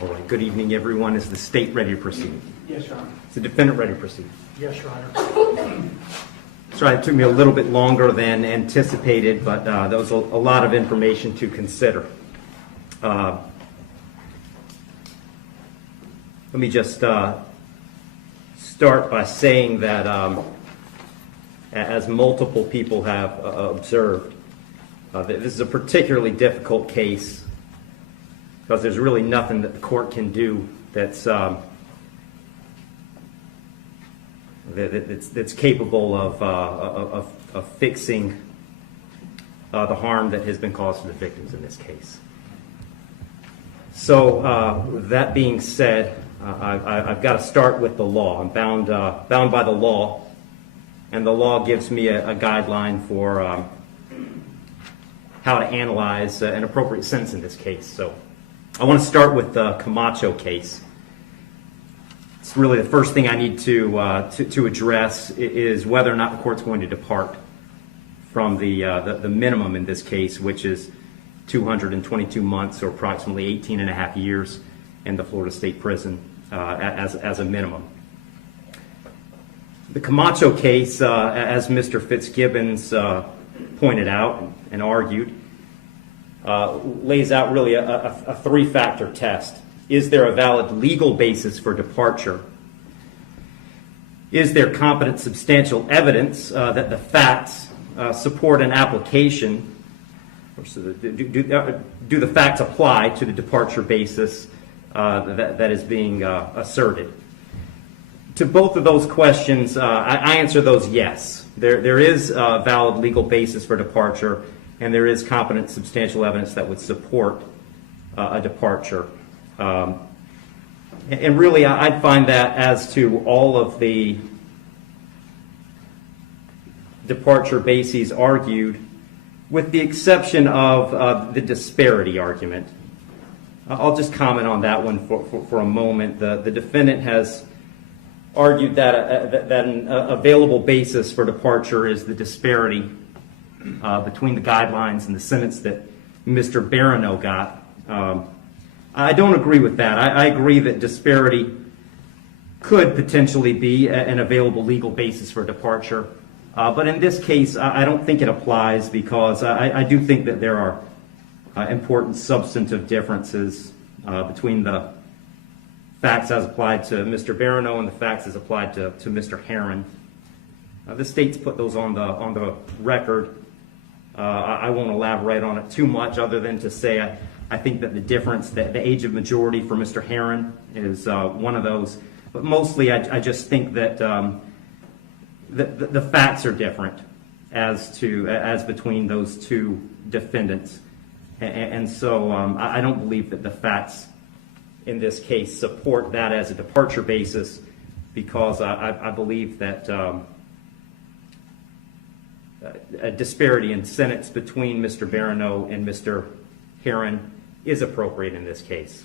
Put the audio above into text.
All right, good evening, everyone. Is the state ready to proceed? Yes, Your Honor. Is the defendant ready to proceed? Yes, Your Honor. Sorry, it took me a little bit longer than anticipated, but there was a lot of information to consider. Let me just start by saying that as multiple people have observed, this is a particularly difficult case because there's really nothing that the court can do that's capable of fixing the harm that has been caused to the victims in this case. So that being said, I've got to start with the law. I'm bound by the law, and the law gives me a guideline for how to analyze an appropriate sentence in this case. So I want to start with the Camacho case. It's really the first thing I need to address is whether or not the court's going to depart from the minimum in this case, which is 222 months or approximately 18 and a half years in the Florida State Prison as a minimum. The Camacho case, as Mr. Fitzgibbons pointed out and argued, lays out really a three-factor test. Is there a valid legal basis for departure? Is there competent substantial evidence that the facts support an application? Or do the facts apply to the departure basis that is being asserted? To both of those questions, I answer those yes. There is a valid legal basis for departure, and there is competent substantial evidence that would support a departure. And really, I'd find that as to all of the departure bases argued, with the exception of the disparity argument. I'll just comment on that one for a moment. The defendant has argued that an available basis for departure is the disparity between the guidelines and the sentence that Mr. Barano got. I don't agree with that. I agree that disparity could potentially be an available legal basis for departure. But in this case, I don't think it applies because I do think that there are important substantive differences between the facts as applied to Mr. Barano and the facts as applied to Mr. Heron. The state's put those on the record. I won't elaborate on it too much other than to say I think that the difference, the age of majority for Mr. Heron is one of those. But mostly I just think that the facts are different as between those two defendants. And so I don't believe that the facts in this case support that as a departure basis because I believe that a disparity in sentence between Mr. Barano and Mr. Heron is appropriate in this case.